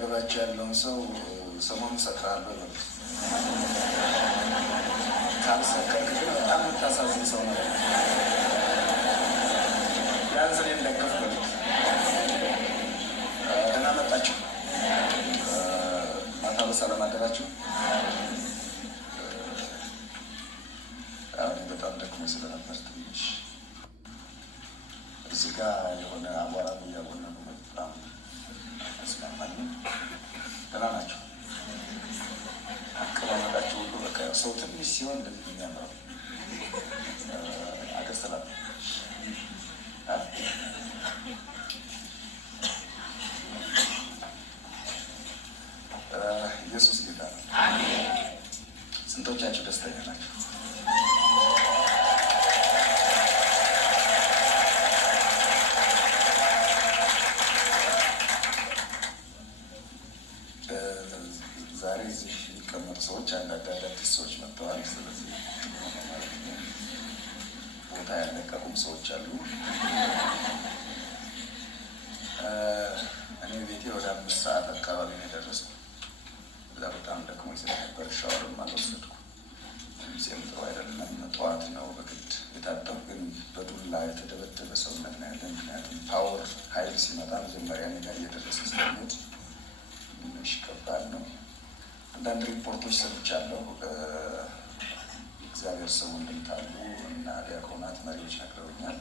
አጠገባቸው ያለውን ሰው ሰሞኑን ሰክራለሁ ነው። ካልሰከርክ ግን በጣም የምታሳዝን ሰው ነው። ቢያንስ እኔን ደገፍ በሉት። ደህና መጣችሁ። ማታ በሰላም አደራችሁ። በጣም ደክሞኝ ስለነበር ትንሽ እዚህ ጋር የሆነ አቧራ እያቦነ ነው። በጣም አስማማኝ። ደህና ናቸው። አቀማመጣቸው ሁሉ በቃ ሰው ትንሽ ሲሆን እንደዚህ የሚያምረው አገር ሰላም ኢየሱስ ጌታ ነው። ስንቶቻችሁ ደስተኛ ናቸው? ዛሬ እዚህ የሚቀመጡ ሰዎች አንዳንድ አዳዲስ ሰዎች መጥተዋል። ስለዚህ ቦታ ያለቀቁም ሰዎች አሉ። እኔ ቤቴ ወደ 5 ሰዓት አካባቢ ነው የደረስኩ። እዛ በጣም ደክሞኝ ስለነበር ሻወርም አልወሰድኩም። ጊዜም ጥሩ አይደለም። ጠዋት ነው በግድ የታጠብኩ፣ ግን በዱላ የተደበደበ ሰውነት ነው ያለን። ምክንያቱም ፓወር ኃይል ሲመጣ መጀመሪያ እኔ ጋር እየደረሰ ስለሚሄድ ትንሽ ከባድ ነው። አንዳንድ ሪፖርቶች ሰምቻለሁ። እግዚአብሔር ሰው እንደምታሉ እና ዲያቆናት መሪዎች ነግረውኛል።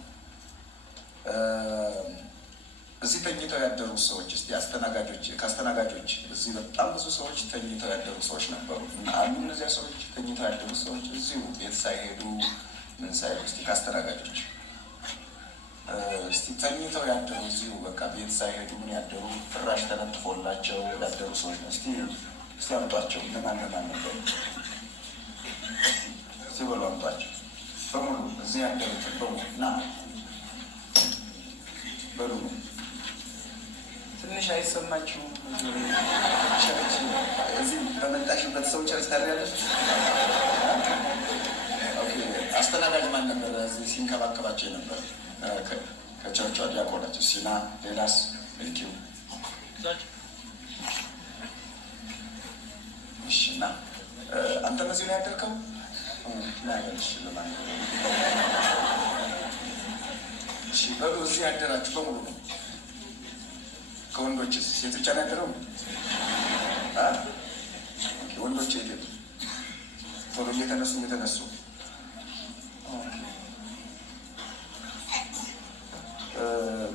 እዚህ ተኝተው ያደሩ ሰዎች እስቲ አስተናጋጆች፣ ከአስተናጋጆች እዚህ በጣም ብዙ ሰዎች ተኝተው ያደሩ ሰዎች ነበሩ አሉ። እነዚያ ሰዎች ተኝተው ያደሩ ሰዎች እዚሁ ቤት ሳይሄዱ ምን ሳይሉ እስቲ ከአስተናጋጆች እስቲ ተኝተው ያደሩ እዚሁ በቃ ቤት ሳይሄዱ ምን ያደሩ ፍራሽ ተነጥፎላቸው ያደሩ ሰዎች ነው። እስቲ አምጧቸው። ለማን ነበሩ? እስቲ በሉ አምጧቸው በሙሉ እዚህ ያደሩትን በሙሉ እና በሉ። ትንሽ አይሰማችሁም? ቸርች እዚህ በመጣሽበት ሰው ቸርች ታሪያለች። አስተናጋጅ ማን ነበረ እዚህ ሲንከባከባቸው ነበር? ከቸርቿ ዲያቆናቸው ሲና፣ ሌላስ ልኪው። እሺ እና አንተ በዚህ ነው ያደርከው? ናያለሽ ለማን? እሺ በሉ እዚህ ያደራችሁ በሙሉ ነው። ከወንዶች ሴት ብቻ ነው ያደረው? ወንዶች የት ቶሎ እየተነሱ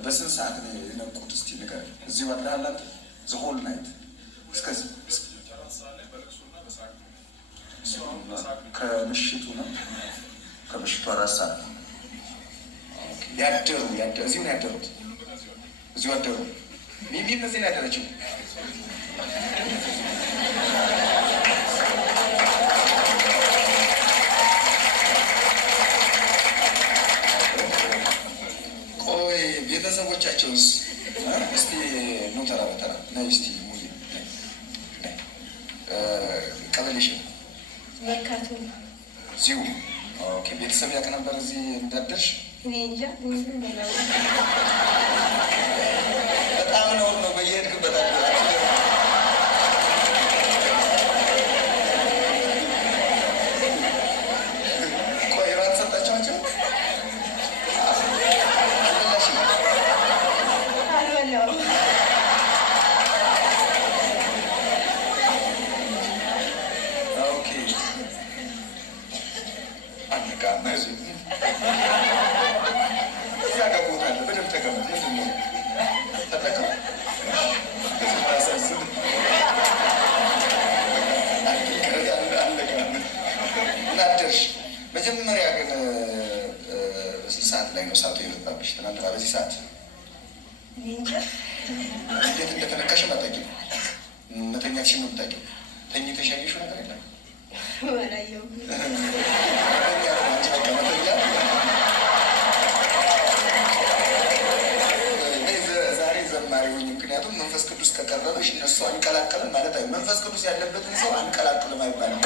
በስንት ሰዓት ነው የነቁት? እስቲ ንገር። እዚህ ወዳላት ዘሆል ናይት እስከዚህ ከምሽቱ ነው ከምሽቱ 4 ሰዓት ያደሩ እዚሁ ነው ያደሩት። እዚሁ አደሩ። ሚሚ እነዚህ ነው ያደረችው። ቆይ ቤተሰቦቻቸውስ እስቲ ኑ ተራ በተራ ነይ እስቲ ሙዚ ቀበሌሽ መርካቶ እዚሁ። ኦኬ ቤተሰብ ያውቅ ነበር እዚህ እንዳደርሽ? እኔ እንጃ በጣም ነው በየሄድክበት ቆይ እራት ሰጣችኋቸው? አልበላሁም። ኦኬ አንቃ መዚ እዛ ጋር ቦታ አለ። በደምብ ተቀመጥ። ምንድን ነው ተጠቀም። ታሳዝን እናደርሽ። መጀመሪያ ግን በስንት ሰዓት ላይ ነው እሳቱ የመጣብሽ? ትናንትና በዚህ ሰዓት እንዴት እንደተነካሽ አታውቂም? መተኛትሽን ነው የምታውቂው? ተኝተሽ ያየሽው ነገር የለም? ዛሬ ዘማሪ ሆኝ። ምክንያቱም መንፈስ ቅዱስ ከቀረበሽ እነሱ አንቀላቅልም ማለት አይ መንፈስ ቅዱስ ያለበትን ሰው አንቀላቅልም አይባልም።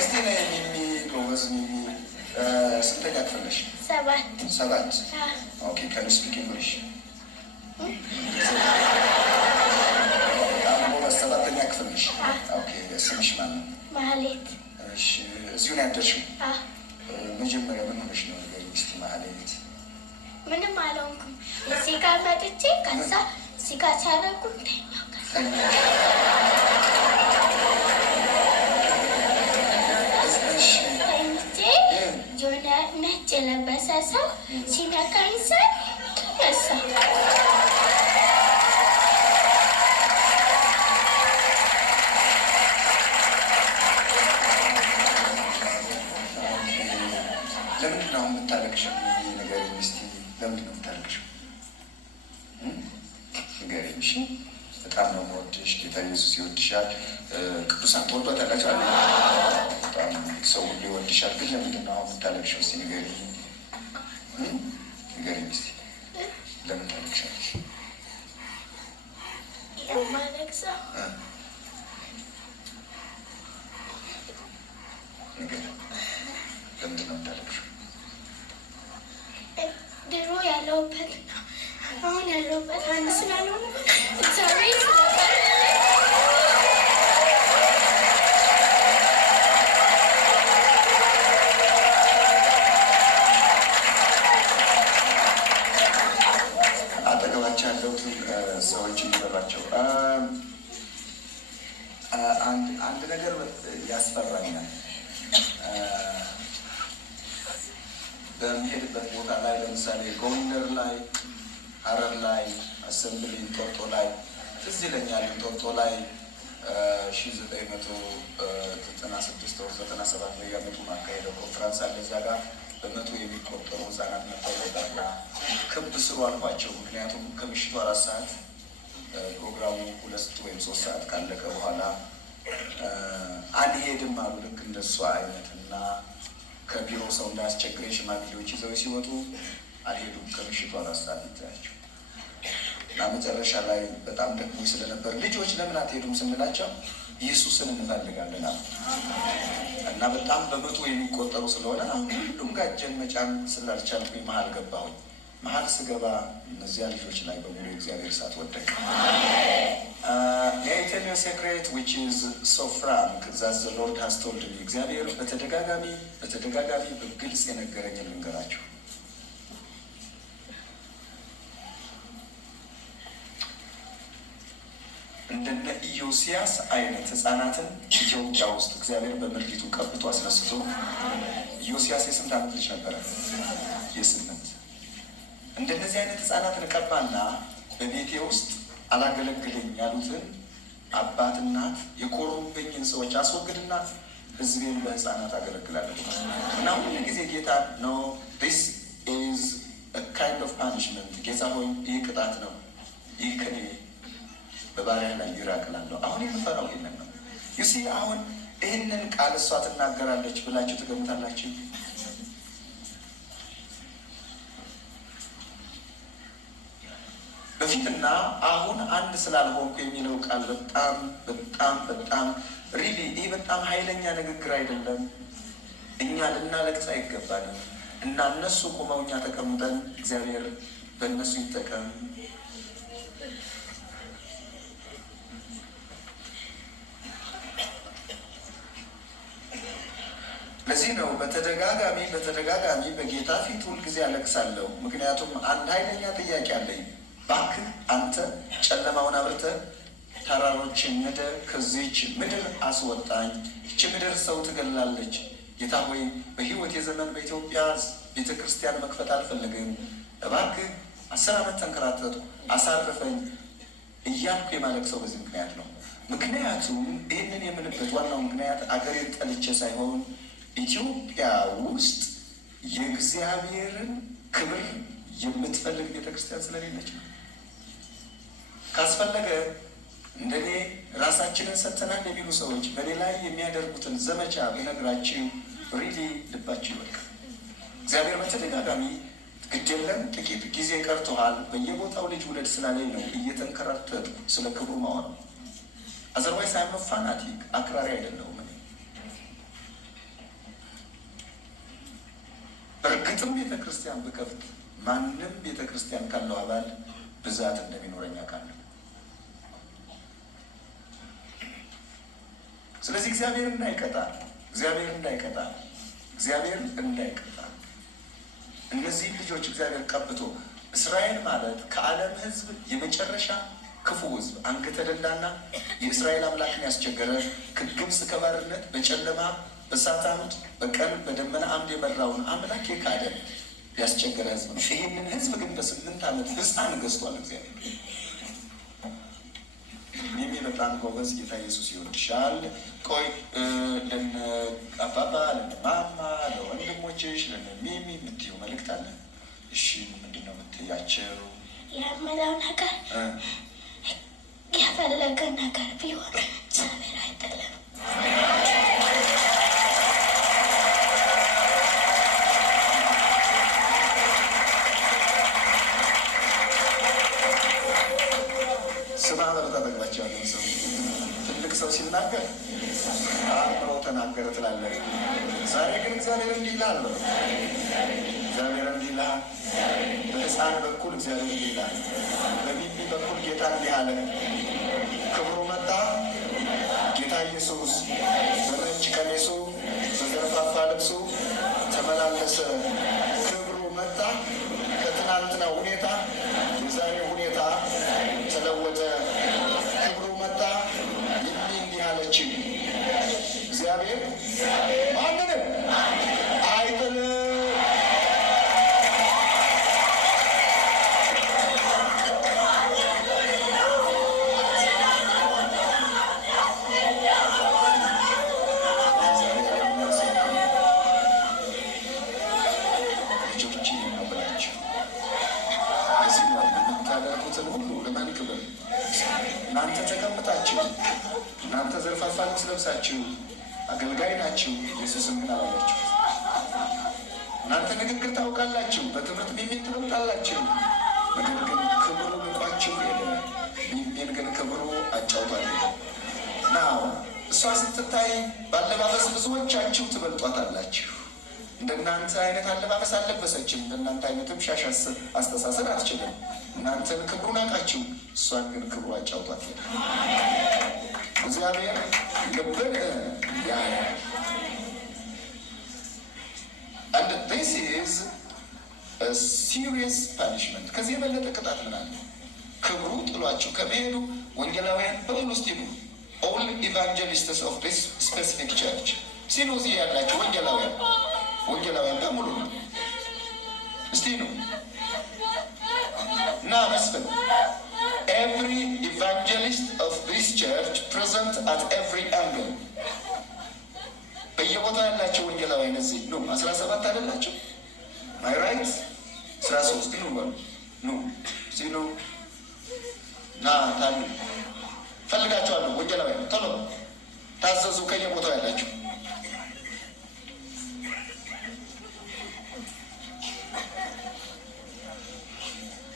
እስቲ ነ ሚሚ ጎበዝ። ሚሚ ስንተኛ ክፍል ነሽ? 7 ኦኬ ካን ዩ ስፒክ ኢንግሊሽ? ሰባተኛ ክፍል ነሽ? ኦኬ ስምሽ ማን ነው? ማህሌት። እሺ እዚሁ ነው ያደርሽው? መጀመሪያ ምን ሆነሽ ነው እስቲ ማህሌት? ምንም አልሆንኩም። እዚህ ጋር መጥቼ ከዛ እዚህ ጋር ሲያደርጉኝ ተኛሁ። ተኝቼ የሆነ ነጭ የለበሰ ሰው ሲነካኝ ሳይ ተነሳሁ። ለምንድን ነው የምታለቅሽው? ንገሪኝ እስኪ ለምንድን ነው የምታለቅሽው? ንገሪኝ እሺ። በጣም ነው የምወድሽ። ጌታ ኢየሱስ ይወድሻል። ቅዱሳን ትወዷታላችሁ። በጣም ሰው ሁሉ ይወድሻል። ግን ለምንድን ነው የምታለቅሽው? እስኪ ንገሪኝ፣ ንገሪኝ እስኪ ለምን ታለቅሻለሽ? የማለቅሰው ንገሪኝ፣ ለምንድን ነው የምታለቅሽው? ድሮ ያለሁበት አሁን ያለሁበት አንድ ስላልሆነ እግዚአብሔር አጠገባቸው ያለሁትን ሰዎች የሚበሏቸው አንድ ነገር ያስፈራኛል። በሚሄድበት ቦታ ላይ ለምሳሌ ጎንደር ላይ፣ ሐረር ላይ፣ አሰምብሊ እንጦጦ ላይ ትዝ ይለኛል። እንጦጦ ላይ 1996 ወር 97 በየዓመቱ ማካሄደው ኮንፍራንስ አለ። እዛ ጋር በመቶ የሚቆጠሩ ህጻናት መጥተው ነበርና ክብ ስሩ አልኳቸው። ምክንያቱም ከምሽቱ 4 ሰዓት ፕሮግራሙ 2 ወይም 3 ሰዓት ካለቀ በኋላ አንሄድም አሉ። ልክ እንደሷ አይነት እና ከቢሮ ሰው እንዳያስቸግረኝ ሽማግሌዎች ይዘው ሲወጡ አልሄዱም። ከምሽቱ 4 ሰዓት ይታያቸው እና መጨረሻ ላይ በጣም ደግሞ ስለነበር ልጆች ለምን አትሄዱም ስንላቸው ኢየሱስን እንፈልጋለን አሉ እና በጣም በመቶ የሚቆጠሩ ስለሆነ ሁሉም ጋር እጄን መጫን ስላልቻልኩኝ መሀል ገባሁኝ። መሀል ስገባ እነዚያ ልጆች ላይ በሙሉ እግዚአብሔር እሳት ወደቀ። የኢትዮጵያ ሴክሬት which is so frank that the Lord has told me እግዚአብሔር በተደጋጋሚ በግልጽ የነገረኝን ልንገራችሁ። እንደነ ኢዮስያስ አይነት ህፃናትን ኢትዮጵያ ውስጥ እግዚአብሔር በምድሪቱ ቀብቶ አስነስቶ ኢዮስያስ የስንት ዓመት ልጅ ነበረ? የ8 እንደነዚህ አይነት ህፃናትን ቀባና በቤቴ ውስጥ አላገለግልኝ ያሉትን አባት እናት የኮሩብኝን ሰዎች አስወግድና ህዝቤን በህፃናት አገለግላለሁ እና ሁሉ ጊዜ ጌታ ነው this is a kind of punishment ጌታ ሆይ ይህ ቅጣት ነው፣ ይህ ከኔ በባሪያ ላይ ይራቅላለሁ። አሁን የምፈራው ይሄንን ነው። ዩሲ አሁን ይህንን ቃል እሷ ትናገራለች ብላችሁ ትገምታላችሁ? በፊትና አሁን አንድ ስላልሆንኩ የሚለው ቃል በጣም ሪሊ ይህ በጣም ኃይለኛ ንግግር አይደለም? እኛ ልናለቅስ አይገባንም። እና እነሱ ቆመው እኛ ተቀምጠን እግዚአብሔር በእነሱ ይጠቀም። ለዚህ ነው በተደጋጋሚ በጌታ ፊት ሁልጊዜ አለቅሳለሁ። ምክንያቱም አንድ ኃይለኛ ጥያቄ አለኝ። እባክህ አንተ ጨለማውን አብርተህ ተራሮችን ንደህ ከዚህች ምድር አስወጣኝ። ይች ምድር ሰው ትገላለች። ጌታ ሆይ በሕይወት የዘመን በኢትዮጵያ ቤተ ክርስቲያን መክፈት አልፈልግም። እባክህ 10 ዓመት ተንከራተትኩ አሳርፈኝ እያልኩ የማለቅሰው በዚህ ምክንያት ነው። ምክንያቱም ይህንን የምልበት ዋናው ምክንያት አገሬን ጠልቼ ሳይሆን ኢትዮጵያ ውስጥ የእግዚአብሔርን ክብር የምትፈልግ ቤተክርስቲያን ስለሌለች ነው። ካስፈለገ እንደኔ ራሳችንን ሰጥተናል የሚሉ ሰዎች በኔ ላይ የሚያደርጉትን ዘመቻ ብነግራችሁ ሪሊ ልባችሁ ይወድቃል። እግዚአብሔር በተደጋጋሚ ግድ የለም ጥቂት ጊዜ ቀርቶሃል፣ በየቦታው ልጅ ውለድ ስላለኝ ነው እየተንከራተትኩ ስለ ክብሩ ማወራ። አዘርዋይስ አይም ፋናቲክ አክራሪ አይደለሁም። እኔ ግጥም ቤተክርስቲያን ብከፍት ማንም ቤተክርስቲያን ካለው አባል ብዛት እንደሚኖረኝ አውቃለሁ። ስለዚህ እግዚአብሔር እንዳይቀጣ እነዚህ ልጆች እግዚአብሔር ቀብቶ እስራኤል ማለት ከዓለም ሕዝብ የመጨረሻ ክፉ ሕዝብ አንገተ ደንዳና የእስራኤል አምላክን ያስቸገረ ከግብፅ ከባርነት በጨለማ በእሳት አምድ በቀን በደመና አምድ የመራውን አምላክ የካደ ያስቸገረ ሕዝብ ነው። ይህንን ሕዝብ ግን በ8 ዓመት ሕፃን ገዝቷል እግዚአብሔር። ሚሚ በጣም ጎበዝ፣ ጌታ ኢየሱስ ይወድሻል። ቆይ ለነ አባባ ለነ ማማ ለወንድሞችሽ ለነ ሚሚ የምትይው መልእክት አለ? እሺ ምንድን ነው የምትያቸው? የምለው ነገር የፈለገ ነገር ቢሆን እግዚአብሔር አይጥልም። ስማ በረታ ተግባቸዋለን። ሰው ትልቅ ሰው ሲናገር አእምሮ ተናገረ ትላለህ። ዛሬ ግን እግዚአብሔር እንዲህ ይላል ነው። እግዚአብሔር እንዲህ ይላል። በሕፃን በኩል እግዚአብሔር እንዲህ ይላል። በሚሚ በኩል ጌታ እንዲህ አለ። ክብሩ መጣ። ጌታ ኢየሱስ በነጭ ቀሚሱ በዘርፋፋ ልብሱ ተመላለሰ። ክብሩ መጣ። ከትናንትና ሁኔታ የዛሬ ሁኔታ ተለወጠ። ክብሩ መጣ። ሚሚ እንዲህ አለችኝ፣ እግዚአብሔር ማንንም አይጥልም። እናንተ ተቀምጣችሁ እናንተ ዘርፋፋ ልብስ ለብሳችሁ አገልጋይ ናችሁ። ኢየሱስን ግን አላላችሁ። እናንተ ንግግር ታውቃላችሁ፣ በትምህርት ሚሚን ትበልጣላችሁ። ነገር ግን ክብሩ ንቋችሁ ሄደ። ሚሚን ግን ክብሩ አጫውቷል ና እሷ ስትታይ ባለባበስ ብዙዎቻችሁ ትበልጧታላችሁ። እንደናንተ አይነት አለባበስ አልለበሰችም። እንደናንተ አይነትም ሻሽ አስተሳሰብ አትችልም። እናንተን ክብሩን አውቃችሁ፣ እሷን ግን ክብሩ አጫውቷት ሄደ። እግዚአብሔር ልብን ያያል። and this is a serious punishment። ከዚህ የበለጠ ቅጣት ምን አለ? ክብሩ ጥሏችሁ ከመሄዱ ወንጌላውያን በሙሉ ውስጥ ይሉ all evangelists of this specific church ሲሉ እዚህ ያላችሁ ወንጌላውያን በሙሉ ነው። እስቲ ነው እና መስፍን every evangelist of this church present at every angle። በየቦታው ያላቸው ወንጌላውያን እዚህ ነው። 17 አይደላችሁ? my right 13 ነው ሲሉ ና ታሉ ፈልጋቸዋለሁ። ወንጌላውያን ቶሎ ታዘዙ። ከየቦታው ያላችሁ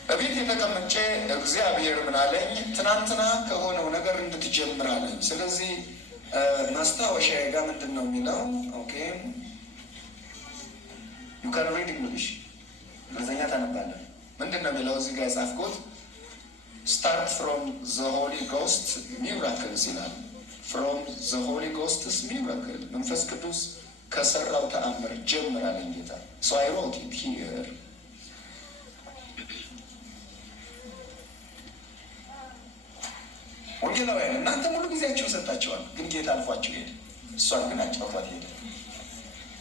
በቤት የተቀመጬ እግዚአብሔር ምን አለኝ? ትናንትና ከሆነው ነገር እንድትጀምር አለኝ። ስለዚህ ማስታወሻ ጋር ምንድን ነው የሚለው? ኦኬ ዩ ካን ሪድ እንግሊሽ፣ እንግሊዝኛ ታነባለህ። ምንድን ነው የሚለው እዚህ ጋር የጻፍኩት? ስታርት ፍሮም ዘ ሆሊ ጎስት ሚራክልስ ይላል። ፍሮም ዘ ሆሊ ጎስትስ ሚራክል፣ መንፈስ ቅዱስ ከሰራው ተአምር ጀምር አለኝ ጌታ። ሶ አይ ሮት ኢት ሂር። ወንጌላውያን እናንተ ሙሉ ጊዜያቸውን ሰጣቸዋል፣ ግን ጌታ አልፏቸው ሄደ። እሷን ግን አጫውቷት ሄደ።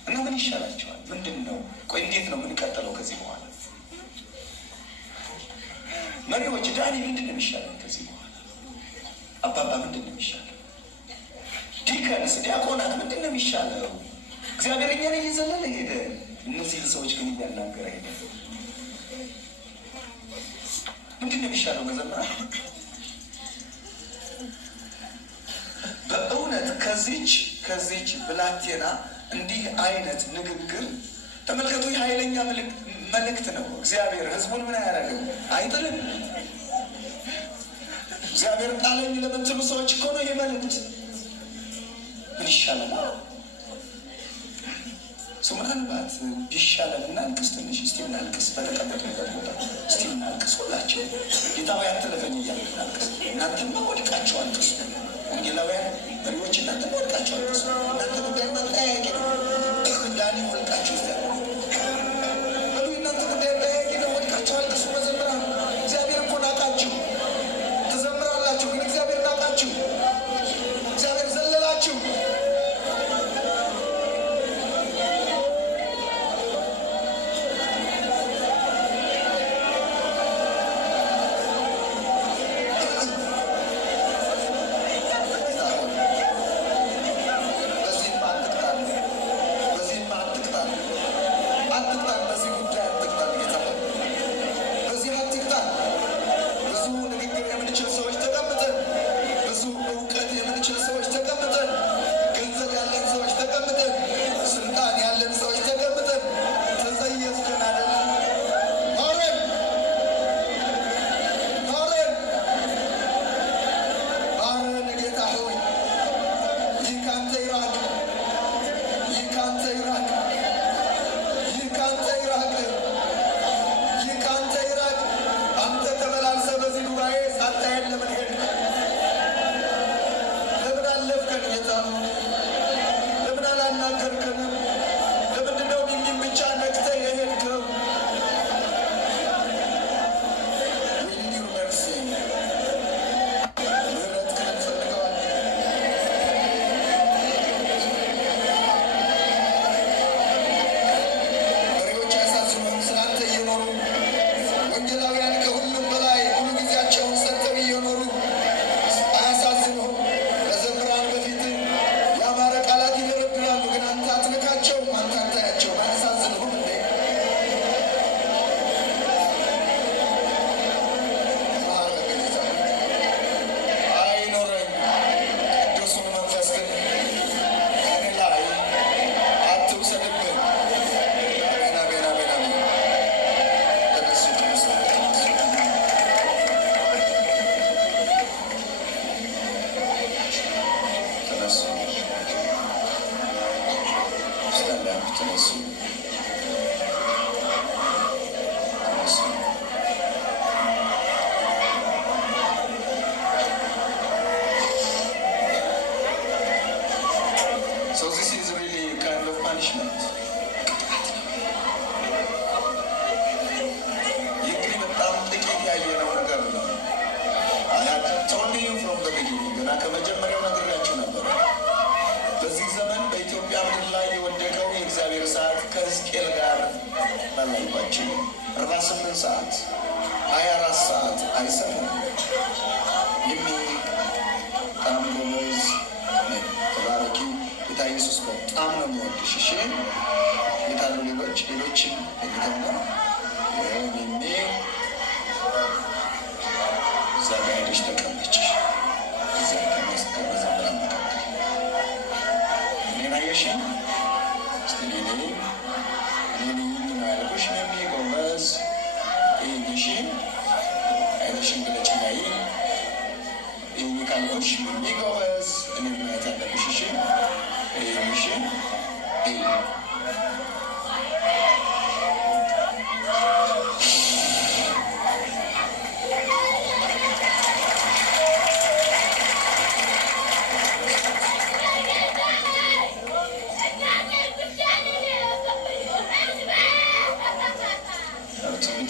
እና ምን ይሻላቸዋል? ምንድን ነው? ቆይ እንዴት ነው የምንቀጥለው ከዚህ በኋላ? መሪዎች ዳኒ ምንድን ነው የሚሻለው ከዚህ በኋላ? አባባ ምንድን ነው የሚሻለው? ዲከንስ ዲያቆናት ምንድን ነው የሚሻለው? እግዚአብሔር እኛን እየዘለለ ሄደ። እነዚህን ሰዎች ግን እያናገረ ሄደ። ምንድን ነው የሚሻለው? መዘምራን በእውነት ከዚች ብላቴና እንዲህ አይነት ንግግር ተመልከቱ። ኃይለኛ መልእክት ነው። እግዚአብሔር ሕዝቡን ምን አያደርግም? አይጥልም። እግዚአብሔር ጣለኝ ለምትሉ ሰዎች እኮ ነው ይህ መልእክት። ምን ይሻላል? ምናልባት ቢሻለን እናልቅስ፣ ትንሽ እስቲ እናልቅስ። በተቀመጥንበት ቦታ እስቲ እናልቅስ። ሁላችን ጌታ ሆይ አትለፈኝ እያልን እናልቅስ። እናንተማ ወድቃችሁ አልቅሱ። ወንጌላውያን መሪዎች እናንተማ ወድቃችሁ አልቅሱ። እናንተ ጉዳይ መጠያያቂ ነው። ዳኒ ወድቃችሁ ስ በሉ እናንተ ጉዳይ ጠያቂ ነው። ወድቃችሁ አልቅሱ። መዘምራን እግዚአብሔር እኮ ናቃችሁ። ትዘምራላችሁ ግን እግዚአብሔር ናቃችሁ። እግዚአብሔር ዘለላችሁ። So this is really a kind of punishment. እንግዲህ በጣም ጥቂት ያየነው ነገር ነው። I had told you from the beginning ገና ከመጀመሪያው ነግሬያችሁ ነበር። በዚህ ዘመን በኢትዮጵያ ምድር ላይ የወደቀው የእግዚአብሔር ሰዓት ከሕዝቅኤል ጋር ባላይባቸው 48 ሰዓት 24 ሰዓት አይሰራም። በጣም ጎበዝ ተባረኪው። ጌታ ኢየሱስ በጣም ነው የሚወድሽ። እሺ የታሉ ሌሎችን እግተውና ሚሜ እዛ ጋ ሄደሽ ተቀመጭ። እዛ ከመስከረ ዘምራ መካከል እኔን አየሽኝ? እስቲ እኔን ነው ያልኩሽ። ሚሜ ጎበዝ ይህንሽ አይነሽን ግለጭ ላይ ይህ ካልኩሽ ሚሜ ጎበዝ እኔ ማየት አለብሽ። እሺ ይህንሽ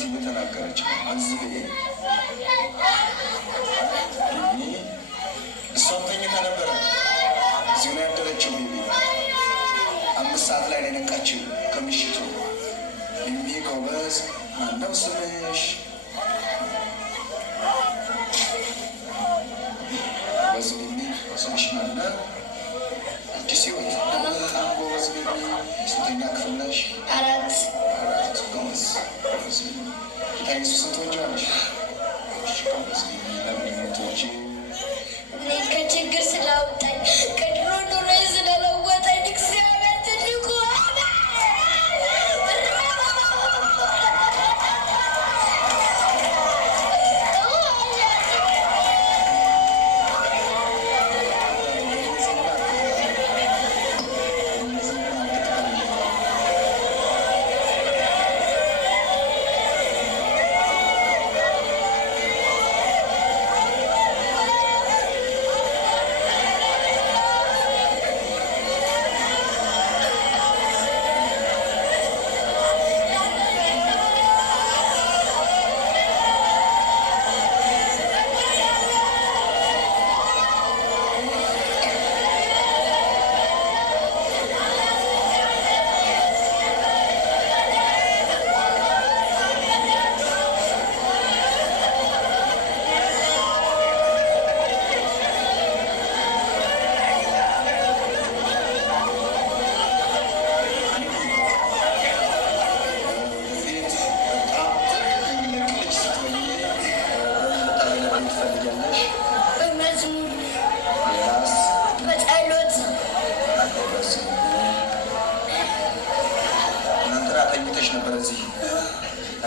እየተናገረች እዚህ እሷም ተኝታ ነበረ። እዚሁ ነው ያደረችው። ቢቢ 5 ሰዓት ላይ ነው የነቃችው ከምሽቱ። ቢቢ ጎበዝ፣ ማነው ስምሽ? በዚህ ቢቢ ስምሽ ማነው? አዲስ ህይወት። በጣም ጎበዝ ቢቢ። ስንተኛ ክፍል ነሽ? 4 ጎበዝ። ጌታ ኢየሱስን ትወጂዋለሽ? ጎበዝ ቢቢ። ለምን የምትወጂው? ከችግር ስላወጣኝ ከድሮ ኑሮ ስለለወጠኝ እግዚአብሔር ትልቁ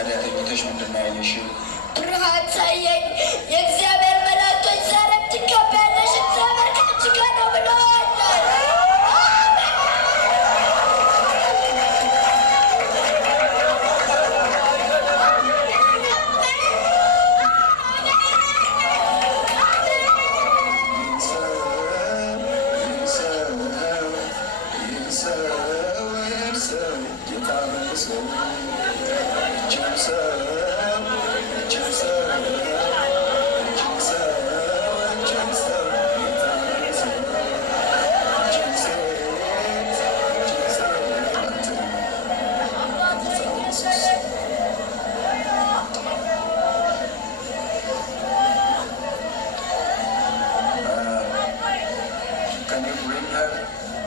ታዲያ ተኝተሽ ምንድን ነው ያየሽው? ብርሃን ታየኝ። የእግዚአብሔር መላእክቶች ዛሬ ትቀበያለሽ፣ እግዚአብሔር ከአንቺ ጋር ነው ብለዋል።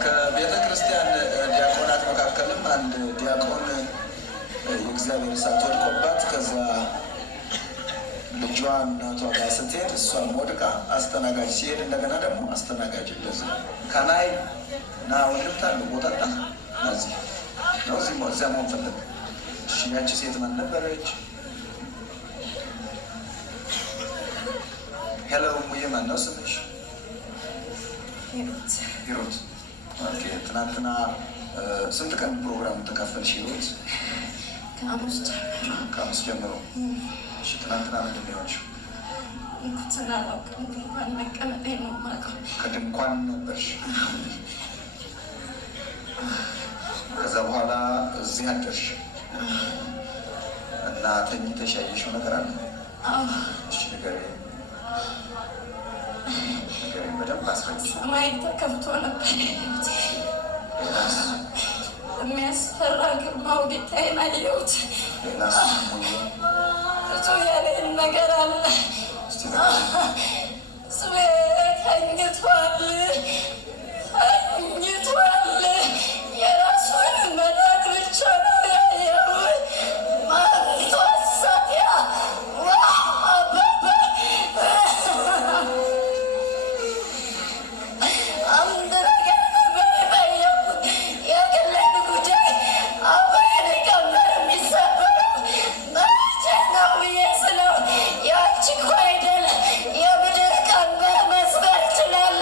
ከቤተ ክርስቲያን ዲያቆናት መካከልም አንድ ዲያቆን የእግዚአብሔር እሳት ወድቆባት ከዛ ልጇ እናቷ ጋር ስትሄድ እሷም ወድቃ አስተናጋጅ ሲሄድ እንደገና ደግሞ አስተናጋጅ እንደዚህ ከናይ ና ወንድምታ ቦታጣ ናዚህ ነው እዚያ መሆን ፈለግ። ያቺ ሴት ማን ነበረች? ሄሎ ሙዬ ማን ነው ስምሽ? ሂሩት። ትናንትና ስንት ቀን ፕሮግራም ተካፈልሽ ሂሩት? ከአምስት ጀምሮ። እሺ ትናንትና ምንድን ነው የሆንሽው? ከድንኳን ነበርሽ። ከዛ በኋላ እዚህ አደርሽ እና ተኝተሽ ያየሽው ነገር አለ? እሺ ንገሪኝ። በደንብ አስረጅ። ሰማይ ተከፍቶ ነበር። የሚያስፈራ ግርማው ጌታዬን አየሁት። ብዙ ያለኝ ነገር አለ። ስሜ ተኝቷል። የራሱን መዳን ብቻ ነው ያየው። ማንቶሳያ ያቺ እኮ አይደለም የምድር ቀንበር መስበር ይችላል።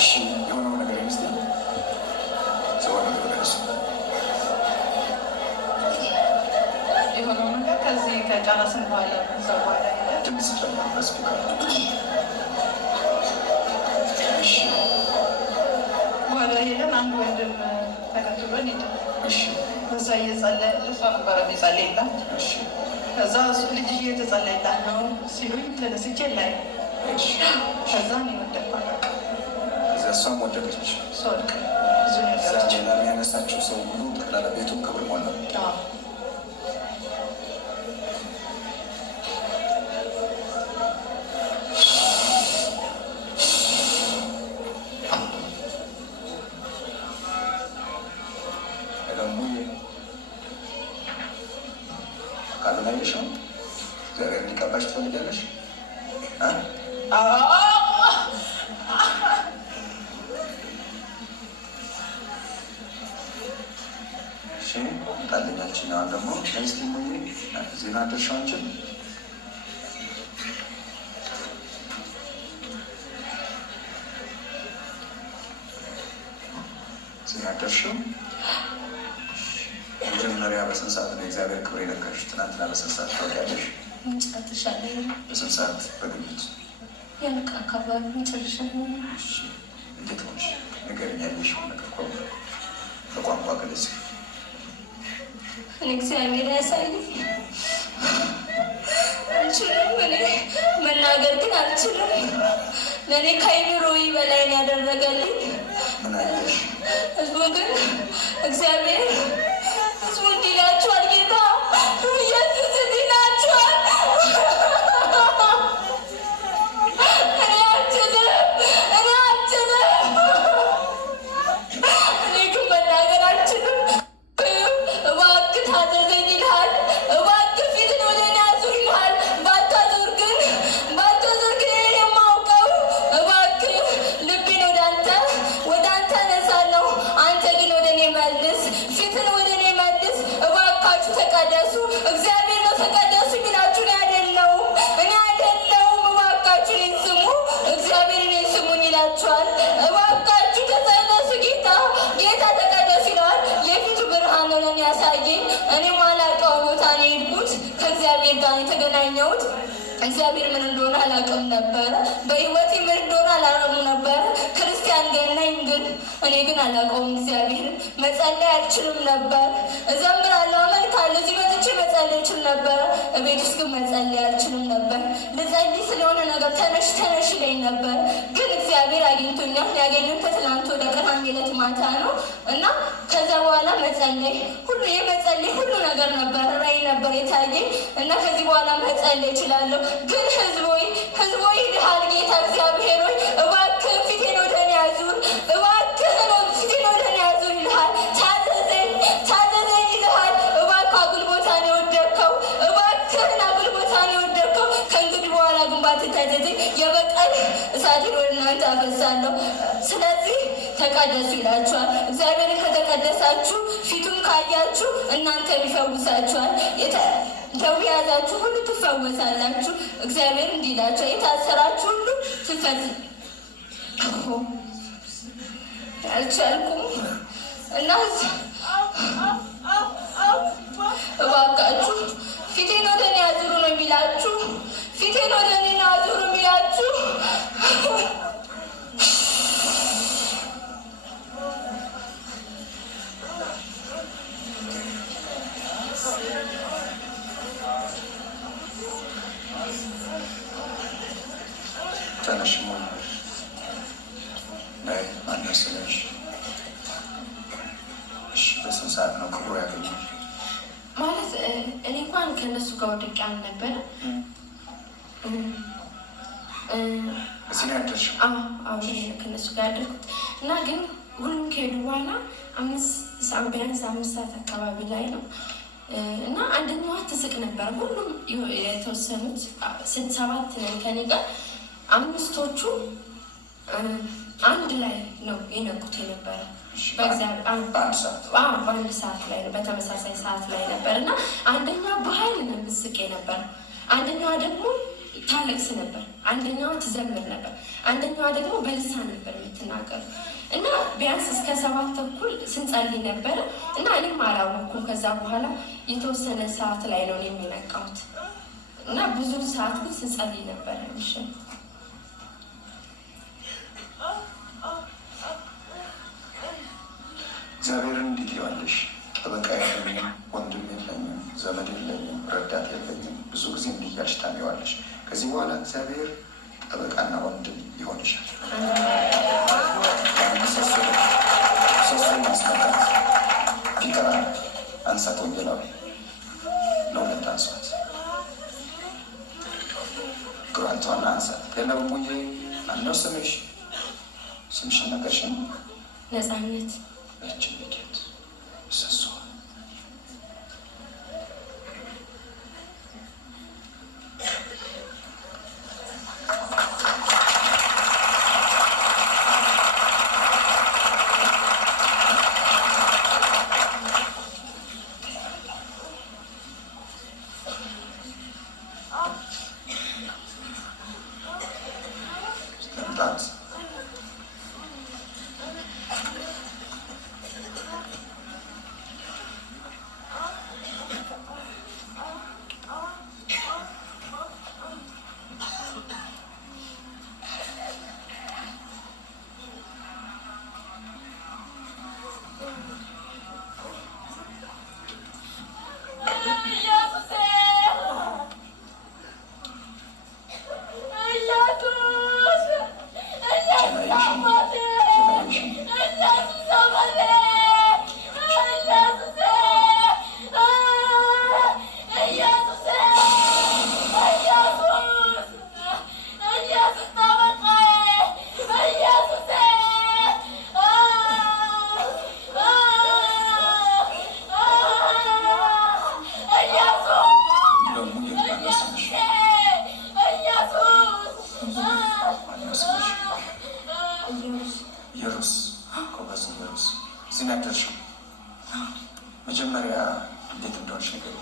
እሺ የሆነው ነገር ይመስላል ሰው ነገር ደረሰ የሆነው ነገር ከዚህ ከጨረስን በኋላ ሰው በኋላ ድምፅ ጨምር በስፒከር እሺ በኋላ ሄደን አንድ ወንድም ተከትሎን ሄደ። እሺ ከዛ እየጸለየ እሷ ነበረ የሚጸልይላት። እሺ ከዛ እሱ ልጅ እየተጸለይላት ነው ሲሉኝ ተነስቼ ላይ ከዛ ነው የወደቅኩት። ከዛ እሷም ወደቀች። ስወድቅ ብዙ ነገሮች ሌላ የሚያነሳቸው ሰው ሁሉ ጠቅላላ ቤቱን ክብር ሞላ። እግዚአብሔር ሊቀባሽ ትፈልጋለሽ? ጣልኛችን አሁን ደግሞ ስቲ ዜና ድርሻዎችን ዜና ደርሽው መጀመሪያ በስንት ሰዓት ነው የእግዚአብሔር ክብር የነካሽ? ትናንትና በስንት ሰዓት ታወቂያለሽ? በስንት ሰዓት በግምት? ያልቅ አካባቢ መጨረሻለሁ። እንዴት ሆንሽ? ንገሪኝ። ያለሽውን ነገር በቋንቋ ገለጽ። እግዚአብሔር ያሳየኝ። አልችልም፣ እኔ መናገር ግን አልችልም። ለእኔ ከአይምሮዬ በላይ ነው ያደረገልኝ። ምን አየሽ? ህዝቡ ግን እግዚአብሔር ህዝቡ እንዲላችኋል፣ ጌታ ኢየሱስ እንዲላችኋል። እኔ አልችልም። እኔ ግን መናገር አልችልም። እባክህ ታዘዘኝ ይልሃል። እባክህ ፊትን ወደ እኔ አዙር ይልሃል። ባታዞር ግን የማውቀው እባክህ ልቤን ወደ አንተ ነሳለሁ። አንተ ግን ወደ እኔ መልስ፣ ፊትን ወደ እኔ መልስ። እባካችሁ ተቀደሱ። እግዚአብሔር ነው ተቀደሱ የሚላችሁ እኔ አይደለሁም። እባካችሁ እኔን ስሙ፣ እግዚአብሔር እኔን ስሙኝ ይላችኋል። እባካችሁ ተቀደሱ። ጌታ ተቀደሱ ይለዋል። የፊቱ ብርሃን ነው ለእኔ ያሳየኝ። እኔ ማላውቀው ቦታ ነው የሄድኩት። ከእግዚአብሔር ጋር የተገናኘሁት እግዚአብሔር ምን እንደሆነ አላውቅም ነበረ። በህይወቴ ምን እንደሆነ አላውቅም ነበረ። ክርስቲያን ነኝ ግን እኔ ግን አላውቀውም። እግዚአብሔር መጸለይ አልችልም ነበር። እዘምራለሁ፣ አመልካለሁ። እዚህ መጥቼ መጸለይ እችል ነበር። እቤት ውስጥ ግን መጸለይ አልችልም ነበር። ልጸልይ ስለሆነ ነገር ተነሽ ይለኝ ነበር። ግን እግዚአብሔር አግኝቶኛል። ያገኘሁት ከትላንት ወደ ቅዳሜ ዕለት ማታ ነው እና ከዛ በኋላ መጸለይ ሁሉ ነገር ነበር። ራዕይ ነበር የታየኝ እና ከዚህ በኋላ መጸለይ እችላለሁ። ግን ህዝቦይ ይልሃል ጌታ እግዚአብሔር ሆይ እባክህ ፊቴን ወደ እኔ አዙር፣ ፊቴን ወደ እኔ አዙር ይልሃል። ታዘዘኝ ይልሃል። እባክህ አጉል ቦታ ነው የወደቅከው። ከእንግዲህ በኋላ ግን ባትታዘዘኝ የበቀል እሳቴን ወደ እናንተ አፈሳለሁ። ስለዚህ ተቀደሱ ይላችኋል። እግዚአብሔርን ከተቀደሳችሁ ፊቱን ካያችሁ እናንተን ይፈውሳችኋል። ደዌ የያዛችሁ ሁሉ ትፈወሳላችሁ። እግዚአብሔር እንዲህ ይላችኋል፣ የታሰራችሁ ሁሉ አልቻልኩም እና እባካችሁ ፊቴን ወደ እኔ አዙሩ ነው የሚላችሁ። ፊቴን ወደ እኔ አዙሩ የሚላችሁ ተነሽ ላይ አነስነሽ። እሺ በስንት ሰዓት ነው ክብሩ ያገኘው? ማለት እኔ እንኳን ከእነሱ ጋር ወድቄ አልነበረ። እዚህ ነው ያደርሽው? ከእነሱ ጋር ያደርኩት እና ግን ሁሉም ከሄዱ በኋላ ቢያንስ 5 ሰዓት አካባቢ ላይ ነው እና አንደኛዋ ትስቅ ነበር። ሁሉም የተወሰኑት 7 ነን ከኔ ጋር 5ቶቹ አንድ ላይ ነው የነቁት የነበረ። በአንድ ሰዓት ላይ ነው፣ በተመሳሳይ ሰዓት ላይ ነበር እና አንደኛዋ በኃይል ነው ምስቄ ነበር። አንደኛዋ ደግሞ ታለቅስ ነበር፣ አንደኛዋ ትዘምር ነበር፣ አንደኛዋ ደግሞ በልሳን ነበር የምትናገር እና ቢያንስ እስከ 7 ተኩል ስንጸልይ ነበረ እና እኔም አላወኩም። ከዛ በኋላ የተወሰነ ሰዓት ላይ ነው የሚነቃሁት እና ብዙ ሰዓት ግን ስንጸልይ ነበረ። እግዚአብሔርን እንዴት ይዋለሽ? ጠበቃ የለኝም፣ ወንድም የለኝም፣ ዘመድ የለኝም፣ ረዳት የለኝም፣ ብዙ ጊዜ እንዲህ እያልሽ ታሚዋለሽ። ከዚህ በኋላ እግዚአብሔር ጠበቃና ወንድም ይሆንሻል። ሶስቱን ማስመጣት ፊቅራ አንሳት፣ ወንጌላዊ ለሁለት አንሷት፣ ግሯንቷና አንሳት። ሌላው ሙዬ ማነው ስምሽ? ስምሽን ነገርሽን? ነፃነት ያችን ልኬት እሰሷ ስተምጣት መጀመሪያ እንዴት እንደሆንሽ ነገር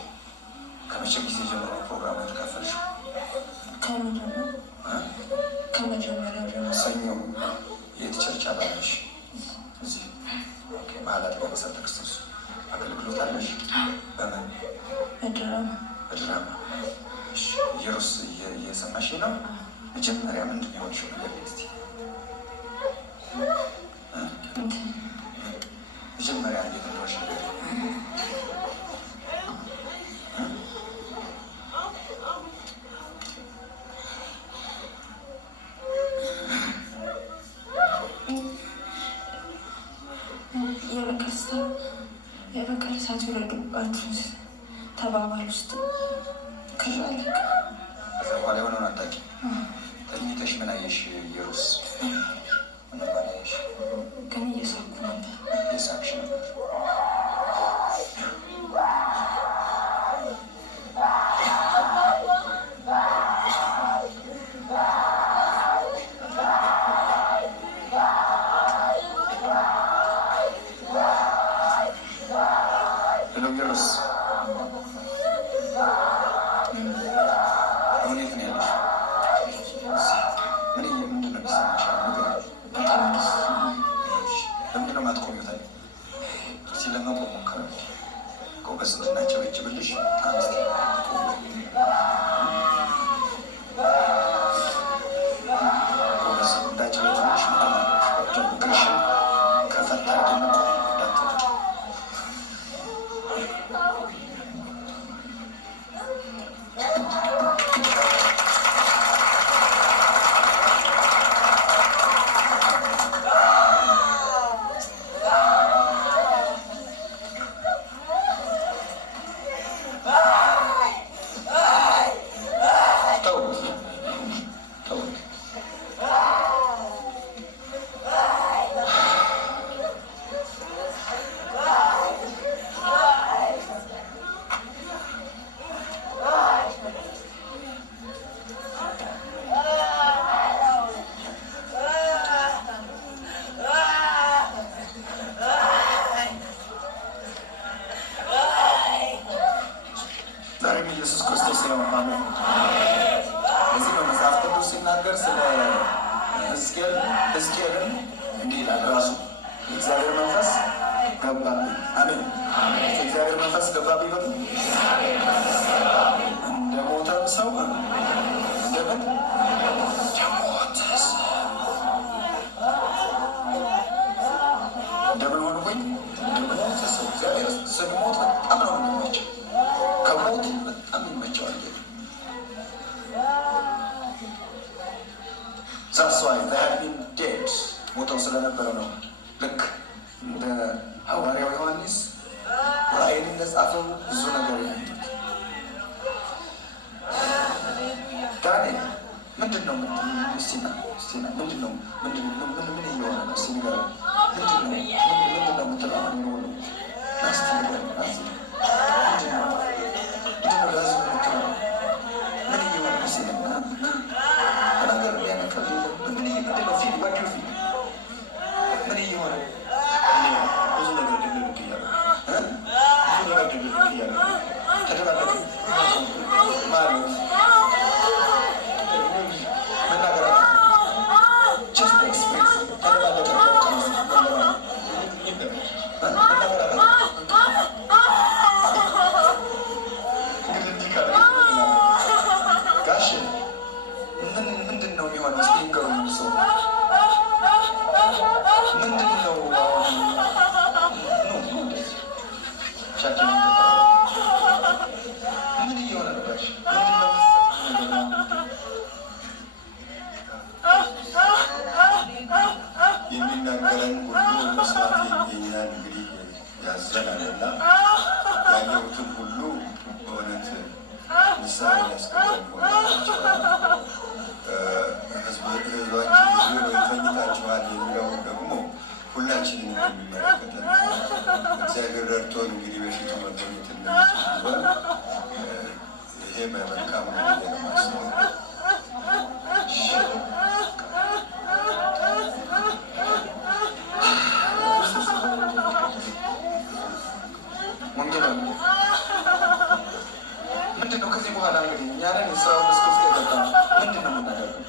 ከመቼ ጊዜ ጀምሮ ፕሮግራሙ የተካፈልሽው? ከመጀመሪያው ጀምሮ። ሰኞ የት ቸርች አባለሽ? እዚህ ባህል አጥቢያ መሰረተ ክርስቶስ አገልግሎት አለሽ? በምን? በድራማ። ኢየሩስ እየሰማሽ ነው? መጀመሪያ ምንድን ነው የሆንሽው ነገር እስቲ? መጀመሪያ እንዴት እንደሆንሽ ነገር የበቀል እሳት ይውረድባችሁ ተባባል ውስጥ ከዛ በኋላ የሆነውን አታውቂም። ተኝተሽ ምን አየሽ? ኢየሩስ ምን ባላየሽ? ግን እየሳኩ ነበር። እየሳቅሽ ነበር። ኢየሩስ አሁን የት ነው ያለሽ? ምንድን ነው የሚሰማሽ? ለምንድን ነው የማትቆሚው ታዲያ? እስኪ ለመቆም ሞክሪ። ጎበዝ ናቸው። እጅ ብልሽ አንስቲ ጎበዝ እንዳጭበትሽ እግርሽን ከፈታ ደምቆ እንዳትወድቂ። ሕዝቅኤልን እንዲህ ይላል ራሱ የእግዚአብሔር መንፈስ ገባብኝ። አሜን። የእግዚአብሔር መንፈስ ገባብኝ በሉ። እንደ ሞተም ሰው እንደምን እንደምን ሆንኩኝ? እንደሞተ ሰው። እግዚአብሔር ስንሞት በጣም ነው የሚመቸው። ከሞት በጣም ይመቸዋል። ዛስዋይ ዛሃቢን ዴድ ሞተው ስለነበረ ነው። ልክ እንደ ሐዋርያው ዮሐንስ ራእይን እንደጻፈው ብዙ ነገር ያዩት። ዳንኤል ምንድን ነው ስቲና ምንድን ነው ምን እየሆነ ነው? እስቲ ንገረኝ። ምንድን ነው የምትለው? ናስቲ ነገር ናስቲ ምንድን ነው ለህዝብ የምትለው? ምን እየሆነ ነው? እስቲ ነገር የሚያነቀል ምንድን ነው? ፊል ባዲዮ ፊል ምን እየሆነ ብዙ ነገር ድብልቅ እያለ ተደባለቅ ማለት መናገር ጀስት ኤክስፕሬስ ተደባለቅ ጋሽ ምንድን ነው የሚሆነው? እስኪ ንገሩኝ። ሰው ምንድን ነው ምን እየሆነ ነው? ጋሽ የሚናገረን ሁሉ መስማት የኛን እንግዲህ ያዘናልና ያየሁትን ሁሉ በእውነት ምሳሌ ያስቀረን ህዝባችን ተኝታችኋል የሚለው ደግሞ ሁላችንን የሚመለከተን እግዚአብሔር ረድቶን እንግዲህ በፊቱ መገኘት እንደምችል ይሄ በመልካም ነው የማስበው። ምንድን ነው ከዚህ በኋላ እንግዲህ እኛንን ስራው መስኮት የገባ ምንድን ነው የምናደርገው?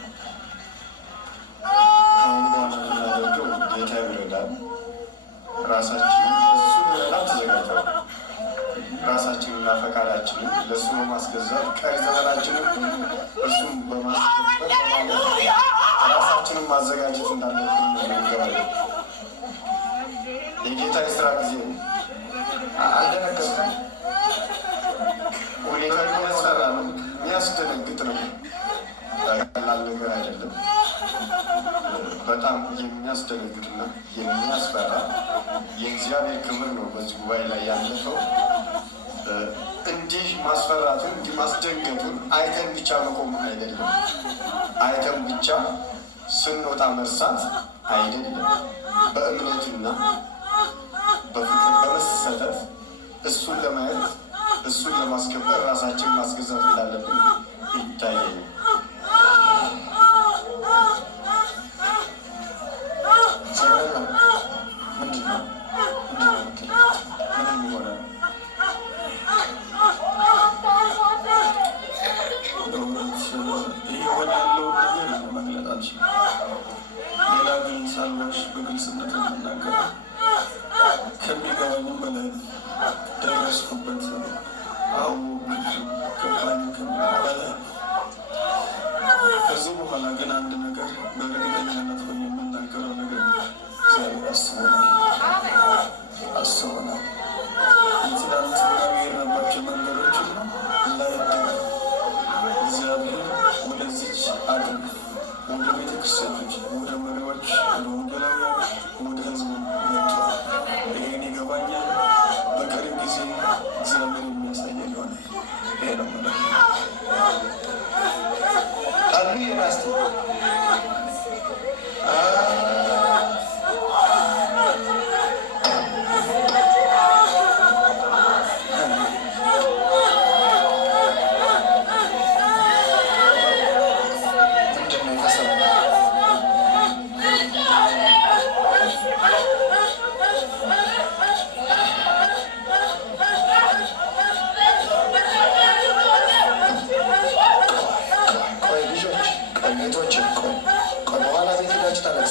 አሁን በኋላ የምናደርገው ጌታ ይረዳል። ራሳችንን እሱ ሊረዳን ተዘጋጅተዋል። ራሳችንና ፈቃዳችንን ለእሱ በማስገዛት ቀሪ ዘመናችንን እሱም በማስገበር ራሳችንን ማዘጋጀት እንዳለብን እንገባለን። የጌታ የስራ ጊዜ ነው። አልደነገጥኩም። ሁኔታ የሚያስፈራ ነው፣ የሚያስደነግጥ ነው። ቀላል ነገር አይደለም። በጣም የሚያስደነግጥና የሚያስፈራ የእግዚአብሔር ክብር ነው በዚህ ጉባኤ ላይ ያለፈው። እንዲህ ማስፈራቱን እንዲህ ማስደንገጡን አይተን ብቻ መቆም አይደለም። አይተን ብቻ ስንወጣ መርሳት አይደለም። በእምነትና በፍቅር በመሰጠት እሱን ለማየት እሱን ለማስከበር ራሳችን ማስገዛት እንዳለብን ይታየኝ። ሌላ ግን ሳልዋሽ በግልጽነት የምናገር ከሚገባኝም በላይ ደረስኩበት። ገባኝ በላይ። ከዚህ በኋላ ግን አንድ ነገር በእርግጠኛነት የምናገረው ነገር እግዚአብሔር አስቦናል። የትናንትና የሄድንባቸው መንገዶች ላይደገሙ እግዚአብሔር ወደዚች አገር ወደ ቤተክርስቲያኖች፣ ወደ መሪዎች፣ ወደ ወንጌላውያን፣ ወደ ህዝቡ መጥቷል። ይሄን ይገባኛል። በቀሪ ጊዜ እግዚአብሔር የሚያሳየን ይሆናል። ይሄ ነው አሉ የራስ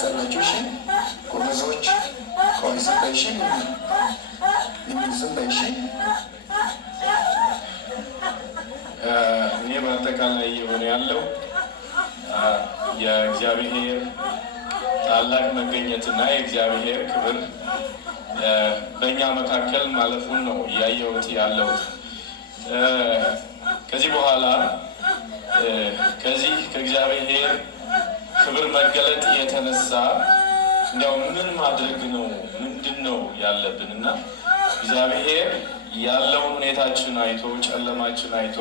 ትመለሳላችሁ። እሺ ጎበዞች፣ ቆይ ዝም በይ እሺ፣ ዝም በይ እሺ። እኔ በአጠቃላይ የሆነ ያለው የእግዚአብሔር ታላቅ መገኘትና የእግዚአብሔር ክብር በእኛ መካከል ማለፉን ነው እያየሁት ያለሁት። ከዚህ በኋላ ከዚህ ከእግዚአብሔር ክብር መገለጥ የተነሳ እንዲያው ምን ማድረግ ነው ምንድን ነው ያለብን እና እግዚአብሔር ያለውን ሁኔታችን አይቶ ጨለማችን አይቶ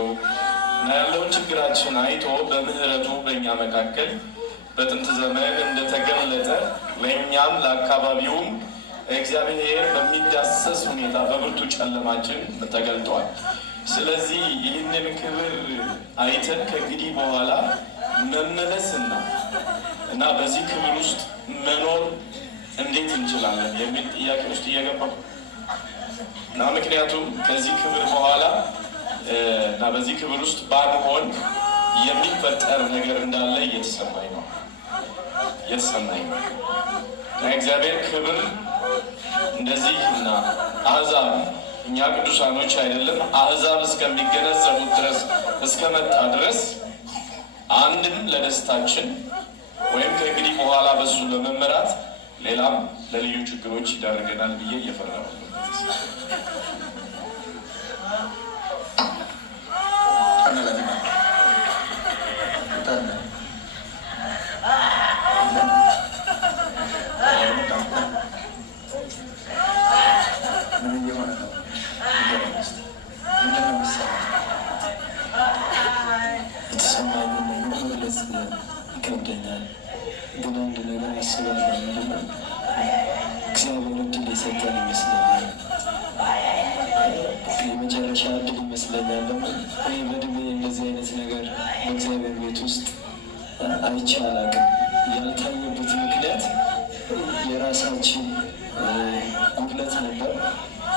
እና ያለውን ችግራችን አይቶ በምህረቱ በእኛ መካከል በጥንት ዘመን እንደተገለጠ ለእኛም ለአካባቢውም እግዚአብሔር በሚዳሰስ ሁኔታ በብርቱ ጨለማችን ተገልጧል። ስለዚህ ይህንን ክብር አይተን ከእንግዲህ በኋላ መመለስና እና በዚህ ክብር ውስጥ መኖር እንዴት እንችላለን የሚል ጥያቄ ውስጥ እየገባሁ እና ምክንያቱም ከዚህ ክብር በኋላ እና በዚህ ክብር ውስጥ ባንሆን የሚፈጠር ነገር እንዳለ እየተሰማኝ ነው። እግዚአብሔር ክብር እንደዚህ እና አሕዛብ እኛ ቅዱሳኖች አይደለም አሕዛብ እስከሚገነዘቡት ድረስ እስከመጣ ድረስ አንድም ለደስታችን ወይም ከእንግዲህ በኋላ በሱ ለመመራት ሌላም ለልዩ ችግሮች ይዳረገናል ብዬ እየፈራሁ ነው። ይከብደኛል፣ ግን አንድ ነገር አስባለሁ። ምንድነው እግዚአብሔር እድል የሰጠን ይመስለኛል። የመጨረሻ እድል ይመስለኛል። ደግሞ እኔ በእድሜ እንደዚህ አይነት ነገር በእግዚአብሔር ቤት ውስጥ አይቼ አላውቅም። ያልታየበት ምክንያት የራሳችን ጉድለት ነበር።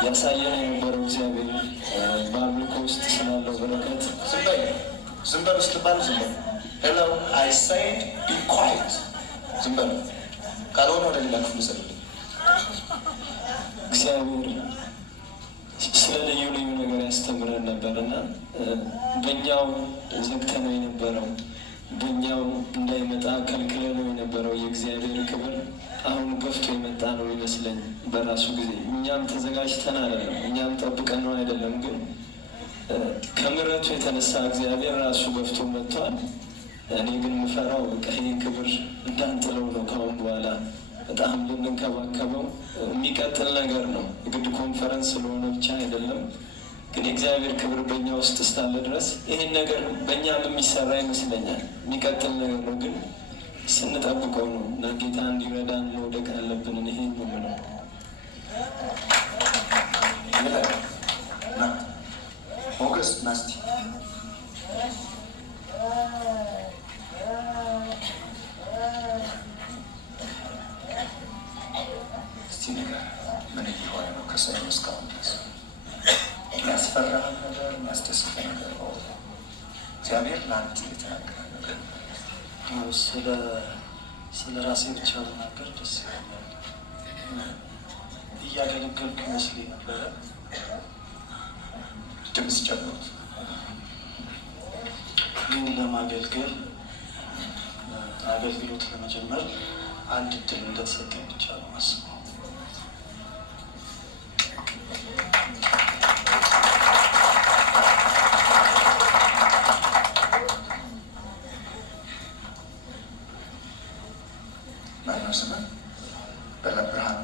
ያሳየን የነበረው እግዚአብሔር በአምልኮ ውስጥ ስላለው በረከት ዝም በሉ ስትባሉ ዝም በሉ። ሄሎ አይ ሴድ ቢ ኳይት። ዝም በሉ፣ ካልሆነ ወደ ሌላ ክፍል ሰዱልኝ። እግዚአብሔር ስለ ልዩ ልዩ ነገር ያስተምረን ነበር እና በእኛው ዘግተነው የነበረው በእኛው እንዳይመጣ ከልክለነው የነበረው የእግዚአብሔር ክብር አሁን ገፍቶ የመጣ ነው ይመስለኝ በራሱ ጊዜ። እኛም ተዘጋጅተን አይደለም፣ እኛም ጠብቀን ነው አይደለም፣ ግን ከምሕረቱ የተነሳ እግዚአብሔር ራሱ ገፍቶ መጥቷል። እኔ ግን የምፈራው በቃ ይህ ክብር እንዳንጥለው ነው። ካሁን በኋላ በጣም ልንንከባከበው የሚቀጥል ነገር ነው። የግድ ኮንፈረንስ ስለሆነ ብቻ አይደለም፣ ግን የእግዚአብሔር ክብር በእኛ ውስጥ እስካለ ድረስ ይህን ነገር በእኛም የሚሰራ ይመስለኛል። የሚቀጥል ነገር ነው፣ ግን ስንጠብቀው ነው እና ጌታ እንዲረዳን መውደቅ አለብን። ይሄን ነው የምለው። ሞገስ ናስቲ እስቲ ነገር ምን እየሆነ ነው? ከሰኞ እስካሁን ድረስ ያስፈራ ነገር የሚያስደስት ነገር ነው። እግዚአብሔር ለአንተ የተናገረ ነገር ስለ ራሴ ብቻ ብናገር ደስ ይለኛል። እያገለገልኩ ይመስለኝ ነበረ። ድምፅ ጨምሩት። ግን ለማገልገል አገልግሎት ለመጀመር አንድ እድል እንደተሰጠኝ ብቻ ነው ማስበው። ማነው ስምህ? በለብርሃን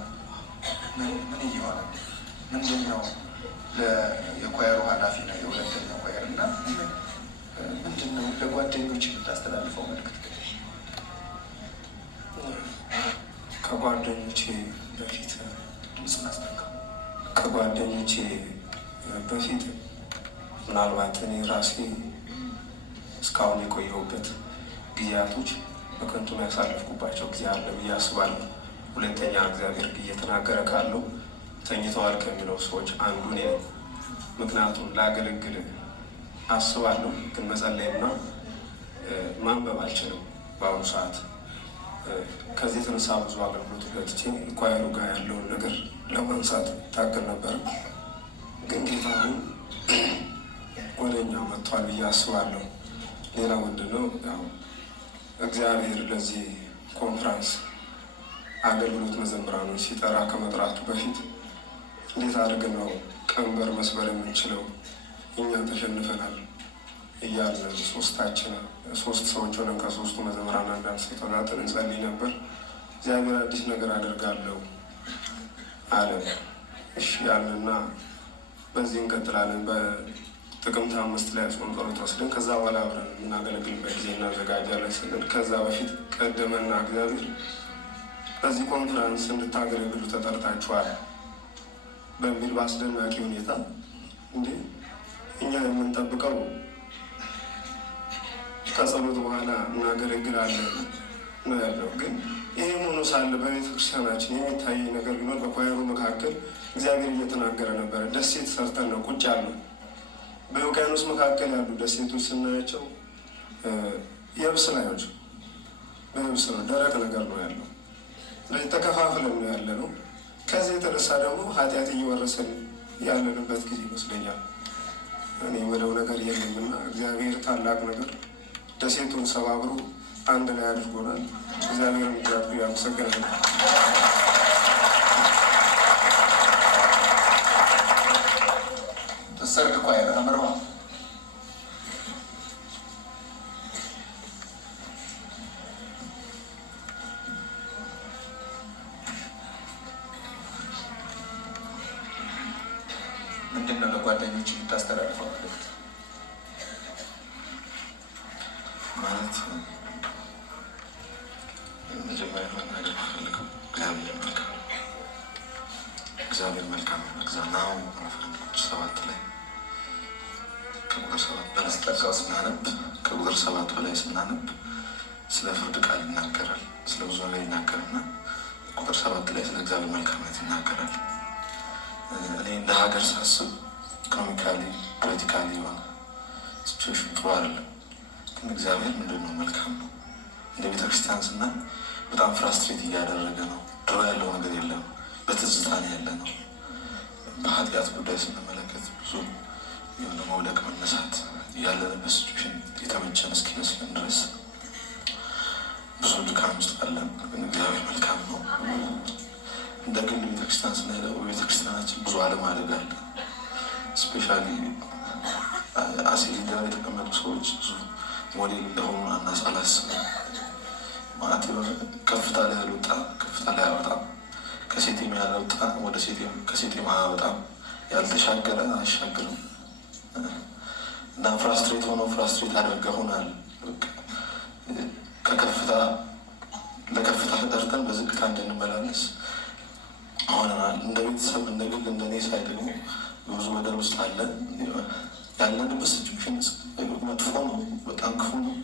ምን እየሆነ ምንድን ነው? የኳየሩ ኃላፊ ነው፣ የሁለተኛው ኳየር እና ምንድን ነው ለጓደኞች የምታስተላልፈው መልዕክት? ከጓደኞቼ በፊት ድምፅ ማስጠቀም ከጓደኞቼ በፊት ምናልባት እኔ ራሴ እስካሁን የቆየሁበት ጊዜያቶች በከንቱ ያሳለፍኩባቸው ጊዜ አለ ብዬ አስባለሁ። ሁለተኛ እግዚአብሔር እየተናገረ ካለው ተኝተዋል ከሚለው ሰዎች አንዱ እኔ ነኝ። ምክንያቱም ላገለግል አስባለሁ፣ ግን መጸለይና ማንበብ አልችልም። በአሁኑ ሰዓት ከዚህ የተነሳ ብዙ አገልግሎት ገጥቼ ኳየሩ ጋር ያለውን ነገር ለማንሳት ታገል ነበር። ግን ጌታ አሁን ወደ እኛ መጥቷል ብዬ አስባለሁ። ሌላ ምንድን ነው ያው እግዚአብሔር ለዚህ ኮንፍራንስ አገልግሎት መዘምራኖች ሲጠራ ከመጥራቱ በፊት እንዴት አድርገን ነው ቀንበር መስበር የምንችለው? እኛ ተሸንፈናል እያለን ሶስት ሰዎች ሆነን ከሶስቱ መዘምራን አንዳንድ ሰው ተጋጥን እንጸልይ ነበር። እግዚአብሔር አዲስ ነገር አደርጋለሁ አለ። እሺ ያለና በዚህ እንቀጥላለን። በጥቅምት 5 ላይ ጾም ጸሎት ወስደን ከዛ በኋላ አብረን እናገለግልበት ጊዜ እናዘጋጃለን ስንል ከዛ በፊት ቀደመና እግዚአብሔር በዚህ ኮንፈረንስ እንድታገለግሉ ተጠርታችኋል በሚል በአስደናቂ ሁኔታ እንዴ እኛ የምንጠብቀው ከጸሎት በኋላ እናገለግላለን ነው ያለው። ግን ይህም ሆኖ ሳለ በቤተ ክርስቲያናችን የሚታይ ነገር ቢኖር በኳየሩ መካከል እግዚአብሔር እየተናገረ ነበረ። ደሴት ሰርተን ነው ቁጭ ያለው። በውቅያኖስ መካከል ያሉ ደሴቶች ስናያቸው የብስ ናዮች በየብስ ነው፣ ደረቅ ነገር ነው ያለው። ተከፋፍለን ነው ያለ ነው። ከዚህ የተነሳ ደግሞ ኃጢአት እየወረሰን ያለንበት ጊዜ ይመስለኛል። እኔ የምለው ነገር የለምና እግዚአብሔር ታላቅ ነገር ደሴቱን ሰባብሮ አንድ ላይ አድርጎናል። እግዚአብሔር ምክንያቱ ያመሰግናል። ሰርግ ኳየር አምርባ ምንድን ነው ለጓደኞች የምታስተላልፈው መልዕክት? ማለት መጀመሪያ መናገር ፈልገው እግዚአብሔር መልካም ነው። ፈረንጆች 7 ላይ ከቁጥር 7 በላይ ስናነብ ከቁጥር 7 በላይ ስናነብ ስለ ፍርድ ቃል ይናገራል፣ ስለ ብዙ ነገር ይናገርና ቁጥር 7 ላይ ስለ እግዚአብሔር መልካምነት ይናገራል። እኔ እንደ ሀገር ሳስብ ኢኮኖሚካሊ ፖለቲካሊ የሆነ ሲቹዌሽን ጥሩ አይደለም። ግን እግዚአብሔር ምንድን ነው መልካም ነው። እንደ ቤተክርስቲያን ስናይ በጣም ፍራስትሬት እያደረገ ነው። ድሮ ያለው ነገር የለም፣ በትዝታ ነው ያለ ነው። በኃጢአት ጉዳይ ስንመለከት ብዙ የሆነ መውደቅ መነሳት ያለንበት ሲቹዌሽን የተመቸን እስኪመስለን ድረስ ብዙ ድካም ውስጥ አለን። ግን እግዚአብሔር መልካም ነው። እንደ ግል ቤተክርስቲያን ስናይ ደግሞ ቤተክርስቲያናችን ብዙ አለማደግ አለ። ስፔሻሊ አሴ ሊደር የተቀመጡ ሰዎች ብዙ ሞዴል እንደሆኑ አላስብም። ማለት ከፍታ ላይ ያልወጣ ከፍታ ላይ አያወጣም፣ ከሴቴም ያልወጣ ወደ ሴቴም ከሴቴም አያወጣም፣ ያልተሻገረ አያሻግርም። እና ፍራስትሬት ሆነው ፍራስትሬት አድርገውናል። ከከፍታ ለከፍታ ተጠርተን በዝቅታ እንድንመላለስ ሆነናል። እንደ ቤተሰብ እንደ ግል እንደ እኔ ሳይ ደግሞ ብዙ በደል ውስጥ አለን። ያለንበት ሲቹዌሽን መጥፎ ነው፣ በጣም ክፉ ነው።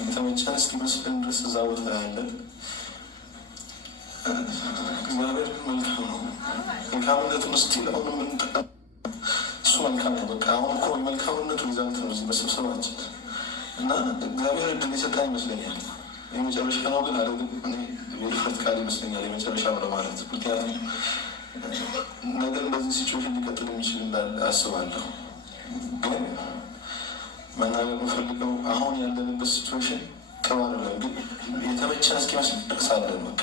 የተመቸን እስኪመስለን ድረስ እዛ ቦታ ያለን እግዚአብሔር መልካም ነው። መልካምነቱን እስቲል አሁን የምንጠቀም እሱ መልካም ነው። በቃ አሁን እኮ መልካምነቱ ሪዛልት ነው እዚህ መሰብሰባችን እና እግዚአብሔር እድል የሰጠን ይመስለኛል። የመጨረሻ ነው ግን አለ እኔ የድፍረት ቃል ይመስለኛል የመጨረሻ ነው ለማለት። ምክንያቱም ነገር በዚህ ሲቹዌሽን ሊቀጥል የሚችል እንዳለ አስባለሁ። ግን መናገር የምፈልገው አሁን ያለንበት ሲቹዌሽን ጥሩ አይደለም። ግን የተመቸን እስኪመስለን ድረስ አለን። በቃ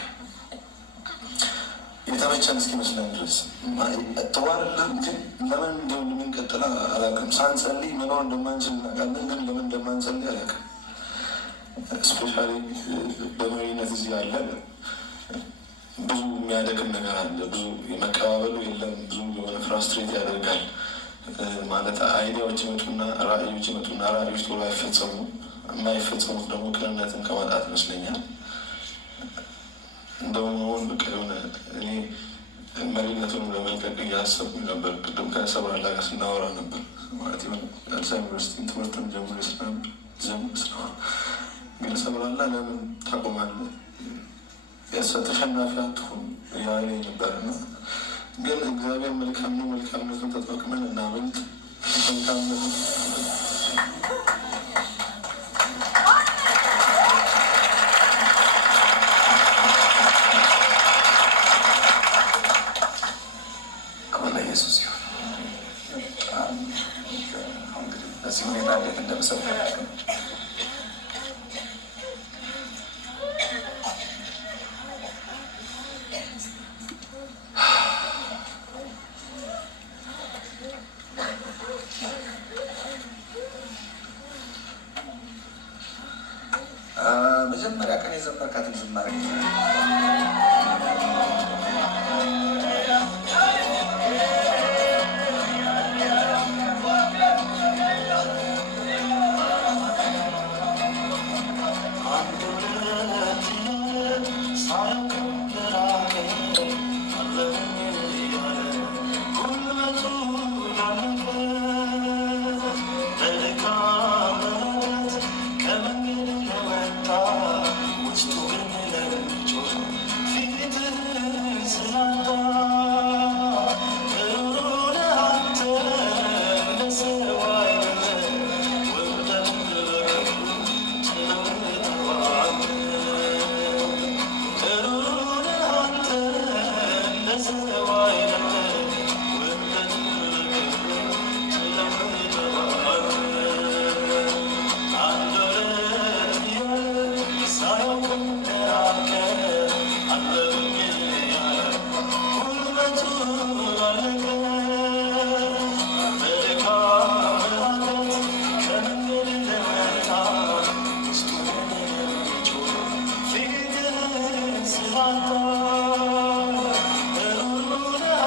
የተመቸን እስኪመስለን ድረስ ጥሩ አይደለም። ግን ለምን እንደው እንደምንቀጥል አላውቅም። ሳንጸልይ መኖር እንደማንችል እናውቃለን። ግን ለምን እንደማንጸልይ አላውቅም። ስፔሻሊ በመሪነት እዚህ ያለን ብዙ የሚያደክም ነገር አለ። ብዙ የመቀባበሉ የለም። ብዙ የሆነ ፍራስትሬት ያደርጋል። ማለት አይዲያዎች ይመጡና ራዕዮች ይመጡና ራዕዮች ቶሎ አይፈጸሙ። የማይፈጸሙት ደግሞ ቅንነትን ከማጣት ይመስለኛል። እንደውም አሁን በቃ የሆነ እኔ መሪነቱን ለመልቀቅ እያሰብኩ ነበር። ቅድም ከሰብራላ ጋር ስናወራ ነበር። ማለት የሆነ አዲስ ዩኒቨርሲቲ ትምህርትን ጀምሮ ስለሆነ ግን ሰብራላ ለምን ታቆማለህ? ተሸናፊ አትሁን ያለኝ ነበርና ግን እግዚአብሔር መልካም ነው። መልካምነቱን ተጠቅመን እናመልጥ። መልካምነቱ